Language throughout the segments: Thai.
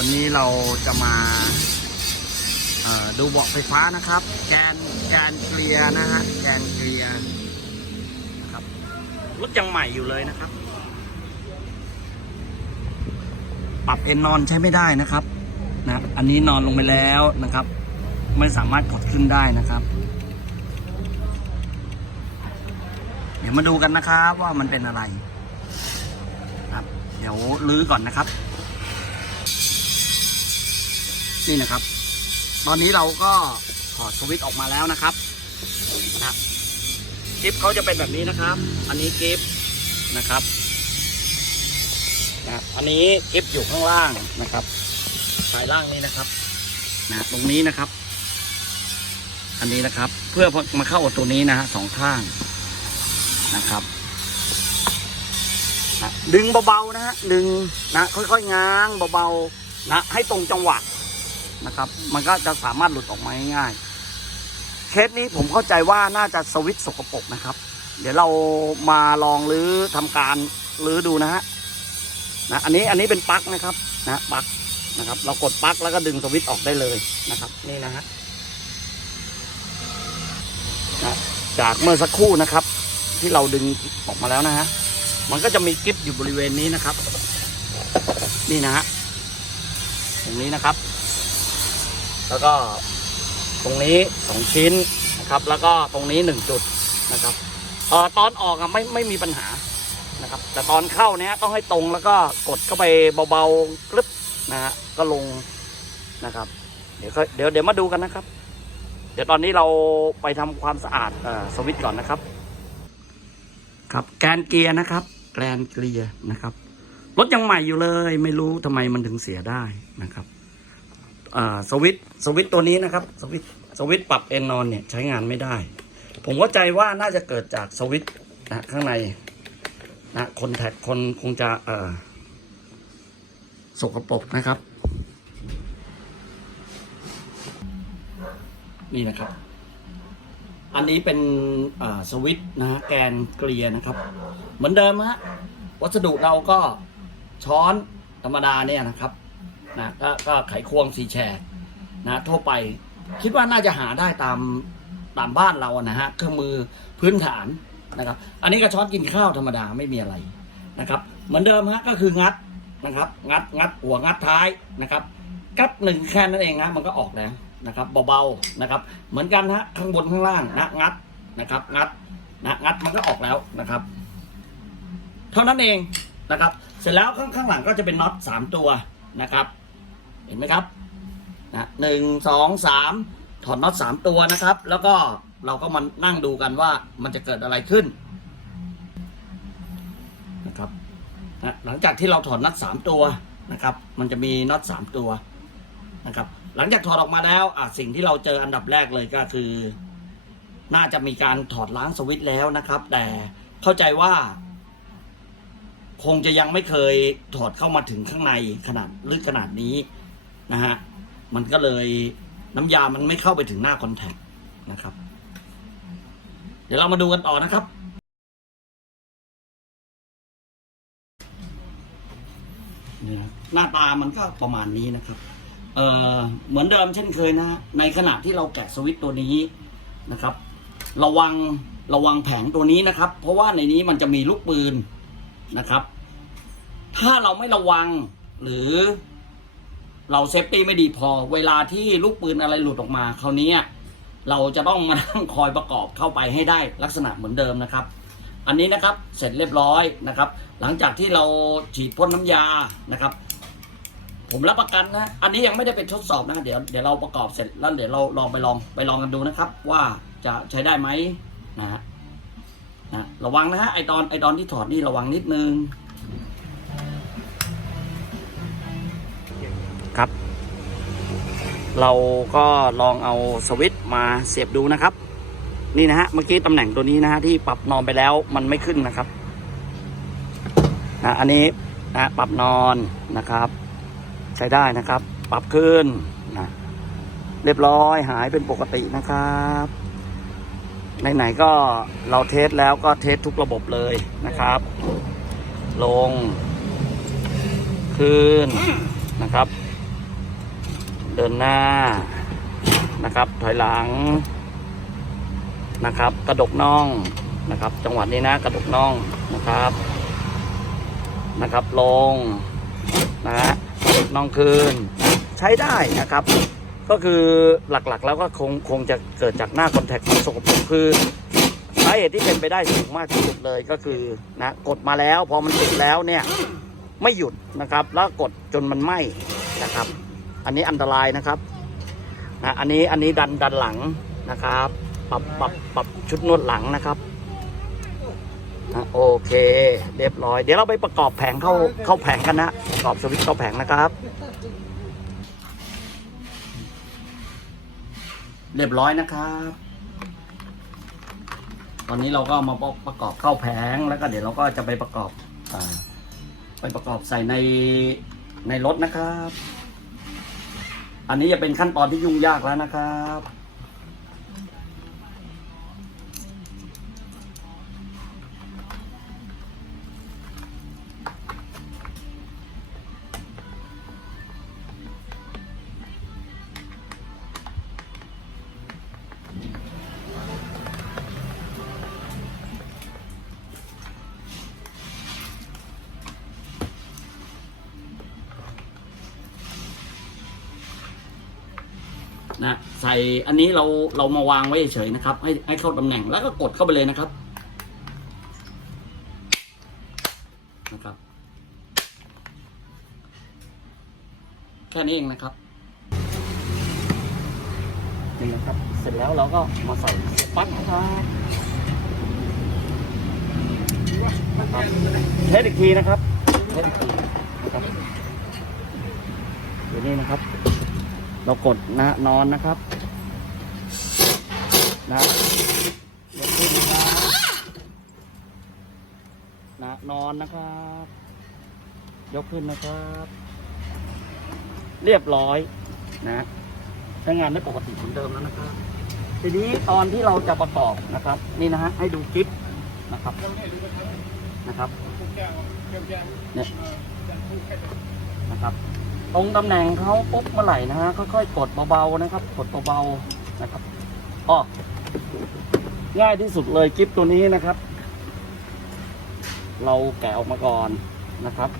วันนี้เราจะมาดูเบาะไฟฟ้านะครับ แกนแกนเกลียนะฮะแกนเกลียนะครับรถยังใหม่อยู่เลยนะครับ ปรับเอนนอนใช้ไม่ได้นะครับนะอันนี้นอนลงไปแล้วนะครับ ไม่สามารถกดขึ้นได้นะครับ เดี๋ยวมาดูกันนะครับว่ามันเป็นอะไรครับ เดี๋ยวลื้อก่อนนะครับ นี่นะครับ ตอนนี้เราก็ถอดสวิตช์ออกมาแล้วนะครับนะกิฟเขาจะเป็นแบบนี้นะครับ อันนี้กิฟนะครับนะอันนี้กิฟอยู่ข้างล่างนะครับ สายล่างนี้นะครับนะตรงนี้นะครับ อันนี้นะครับ เพื่อมาเข้ากับตัวนี้นะฮะสองข้างนะครับนะดึงเบาๆนะฮะดึงนะค่อยๆง้างเบาๆนะให้ตรงจังหวะ นะครับ มันก็จะสามารถหลุดออกมาง่ายเคสนี้ผมเข้าใจว่าน่าจะสวิตสกปรกนะครับ เดี๋ยวเรามาลองรื้อทำการรื้อดูนะฮะนะอันนี้อันนี้เป็นปลั๊กนะครับนะปลั๊กนะครับ เรากดปลั๊กแล้วก็ดึงสวิตออกได้เลยนะครับ นี่นะฮะนะจากเมื่อสักครู่นะครับ ที่เราดึงออกมาแล้วนะฮะมันก็จะมีกิฟอยู่บริเวณนี้นะครับ นี่นะฮะตรงนี้นะครับ แล้วก็ตรงนี้สองชิ้นนะครับ แล้วก็ตรงนี้หนึ่งจุดนะครับออตอนออกอะไม่ไม่มีปัญหานะครับ แต่ตอนเข้าเนี้ยต้องให้ตรงแล้วก็กดเข้าไปเบาๆกรึบนะฮะก็ลงนะครับ เดี๋ยวเดี๋ยวเดี๋ยวมาดูกันนะครับ เดี๋ยวตอนนี้เราไปทำความสะอาดอสวิตช์ก่อนนะครับ ครับแกนเกียร์นะครับ แกนเกียร์นะครับรถยังใหม่อยู่เลย ไม่รู้ทำไมมันถึงเสียได้นะครับ อ่าสวิตสวิตตัวนี้นะครับ สวิตสวิตปรับเอนนอนเนี่ยใช้งานไม่ได้ ผมเข้าใจว่าน่าจะเกิดจากสวิตนะข้างในนะคนแท็กคนคงจะเอ่อสกปรกนะครับ นี่นะครับ อันนี้เป็นสวิตนะฮะแกนเกลียนะครับ เหมือนเดิมฮะวัสดุเราก็ช้อนธรรมดาเนี่ยนะครับ นะก็ก็ไขควงสีแฉกนะทั่วไปคิดว่าน่าจะหาได้ตามตามบ้านเรานะฮะเครื่องมือพื้นฐานนะครับ อันนี้ก็ช้อนกินข้าวธรรมดาไม่มีอะไรนะครับ เหมือนเดิมฮะก็คืองัดนะครับ งัดงัดหัวงัดท้ายนะครับกับหนึ่งแค่นั้นเองนะมันก็ออกแล้วนะครับเบาๆนะครับ เหมือนกันฮะข้างบนข้างล่างนะงัดนะครับ งัดนะงัดมันก็ออกแล้วนะครับ เท่านั้นเองนะครับ เสร็จแล้วข้างข้างหลังก็จะเป็นน็อตสามตัวนะครับ เห็นไหมครับนะหนึ่งสองสามถอดน็อตสามตัวนะครับ แล้วก็เราก็มานั่งดูกันว่ามันจะเกิดอะไรขึ้นนะครับนะหลังจากที่เราถอดน็อตสามตัวนะครับ มันจะมีน็อตสามตัวนะครับ หลังจากถอดออกมาแล้วอะสิ่งที่เราเจออันดับแรกเลยก็คือ น่าจะมีการถอดล้างสวิตช์แล้วนะครับ แต่เข้าใจว่า คงจะยังไม่เคยถอดเข้ามาถึงข้างในขนาดลึกขนาดนี้ นะฮะมันก็เลยน้ำยามันไม่เข้าไปถึงหน้าคอนแทคนะครับ เดี๋ยวเรามาดูกันต่อนะครับ หน้าตามันก็ประมาณนี้นะครับ เอ่อเหมือนเดิมเช่นเคยนะ ในขณะที่เราแกะสวิตตัวนี้นะครับ ระวังระวังแผงตัวนี้นะครับ เพราะว่าในนี้มันจะมีลูกปืนนะครับ ถ้าเราไม่ระวังหรือ เราเซฟตี้ไม่ดีพอ เวลาที่ลูกปืนอะไรหลุดออกมาคราวนี้เราจะต้องมานั่งคอยประกอบเข้าไปให้ได้ลักษณะเหมือนเดิมนะครับ อันนี้นะครับเสร็จเรียบร้อยนะครับ หลังจากที่เราฉีดพ่นน้ำยานะครับ ผมรับประกันนะ อันนี้ยังไม่ได้เป็นทดสอบนะเดี๋ยวเดี๋ยวเราประกอบเสร็จแล้วเดี๋ยวเราลองไปลองไปลองกันดูนะครับ ว่าจะใช้ได้ไหมนะฮะนะระวังนะฮะไอตอนไอตอนที่ถอดนี่ระวังนิดนึง ครับ เราก็ลองเอาสวิตช์มาเสียบดูนะครับ นี่นะฮะเมื่อกี้ตำแหน่งตัวนี้นะฮะที่ปรับนอนไปแล้วมันไม่ขึ้นนะครับนะอันนี้นะปรับนอนนะครับ ใช้ได้นะครับ ปรับขึ้นนะเรียบร้อยหายเป็นปกตินะครับไหนๆก็เราเทสแล้วก็เทสทุกระบบเลยนะครับ ลง ขึ้นนะครับ เดินหน้านะครับ ถอยหลังนะครับ กระดกน่องนะครับ จังหวะนี้นะ กระดกน่องนะครับนะครับ ลงนะฮะกระดกน่องคืน ใช้ได้นะครับ ก็คือหลักๆ แล้วก็คงคงจะเกิดจากหน้าคอนแทคของสกปรกคือสาเหตุที่เป็นไปได้สูงมากที่สุดเลยก็คือนะกดมาแล้วพอมันติดแล้วเนี่ย ไม่หยุดนะครับ แล้วกดจนมันไหม้นะครับ อันนี้อันตรายนะครับนะอันนี้อันนี้ดันดันหลังนะครับ ปรับปรับปรับชุดนวดหลังนะครับนะโอเค เรียบร้อย เดี๋ยวเราไปประกอบแผงเข้าเข้าแผงกันนะประกอบสวิตช์เข้าแผงนะครับ เรียบร้อยนะครับ ตอนนี้เราก็มาประกอบเข้าแผงแล้วก็เดี๋ยวเราก็จะไปประกอบอไปประกอบใส่ในในรถนะครับ อันนี้จะเป็นขั้นตอนที่ยุ่งยากแล้วนะครับ นะใส่อันนี้เราเรามาวางไว้เฉยนะครับ ให้ให้เข้าตำแหน่งแล้วก็กดเข้าไปเลยนะครับนะครับ แค่นี้เองนะครับนี่นะครับ เสร็จแล้วเราก็มาใส่ปั๊กนะครับนะครับเทสอีกทีนะครับเทสอีกทีนะครับเดี๋ยวนี้นะครับ เรากดนะนอนนะครับนะยกขึ้นนะครับนะนอนนะครับ ยกขึ้นนะครับ เรียบร้อยนะใช้งานได้ปกติเหมือนเดิมแล้วนะครับ ทีนี้ตอนที่เราจะประกอบนะครับ นี่นะฮะให้ดูกิ๊บนะครับนะครับเนี่ยนะครับ ตรงตำแหน่งเขาปุ๊บเมื่อไหร่นะฮะค่อยๆกดเบาๆนะครับ กดเบาๆนะครับอ้อง่ายที่สุดเลยกิฟตัวนี้นะครับ เราแกะออกมาก่อนนะครับ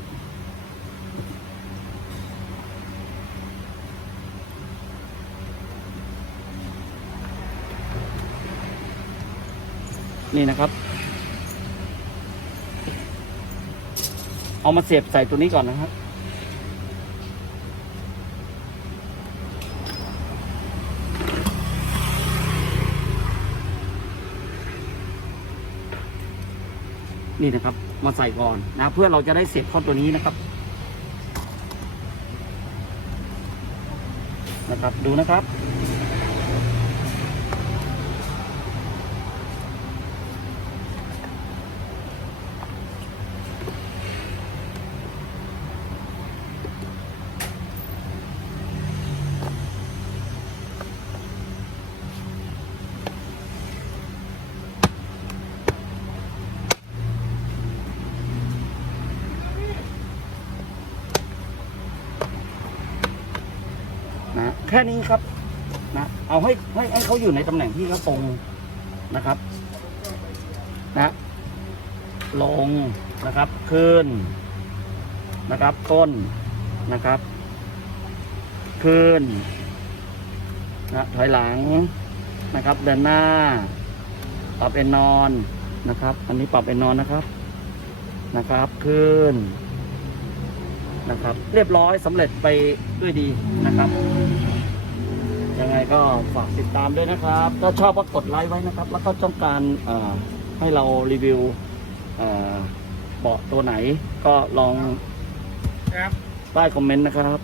นี่นะครับ เอามาเสียบใส่ตัวนี้ก่อนนะครับ นี่นะครับ มาใส่ก่อนนะเพื่อเราจะได้เสียบข้อตัวนี้นะครับ นะครับ ดูนะครับ ค่นี้ครับนะเอาให้ให้ให้เขาอยู่ในตำแหน่งที่เขาตรงนะครับ นะลงนะครับขึ้นนะครับ ต้นนะครับ ขึ้นนะถอยหลังนะครับ เดินหน้า ปรับเอ็นนอนนะครับ อันนี้ปรับเอ็นนอนนะครับนะครับ ขึ้นนะครับ เรียบร้อยสำเร็จไปด้วยดีนะครับ ยังไงก็ฝากติดตามด้วยนะครับ ถ้าชอบก็กดไลค์ไว้นะครับ แล้วก็ต้องการเอ่อให้เรารีวิวเอ่อเบาะตัวไหนก็ลองครับใต้คอมเมนต์นะครับ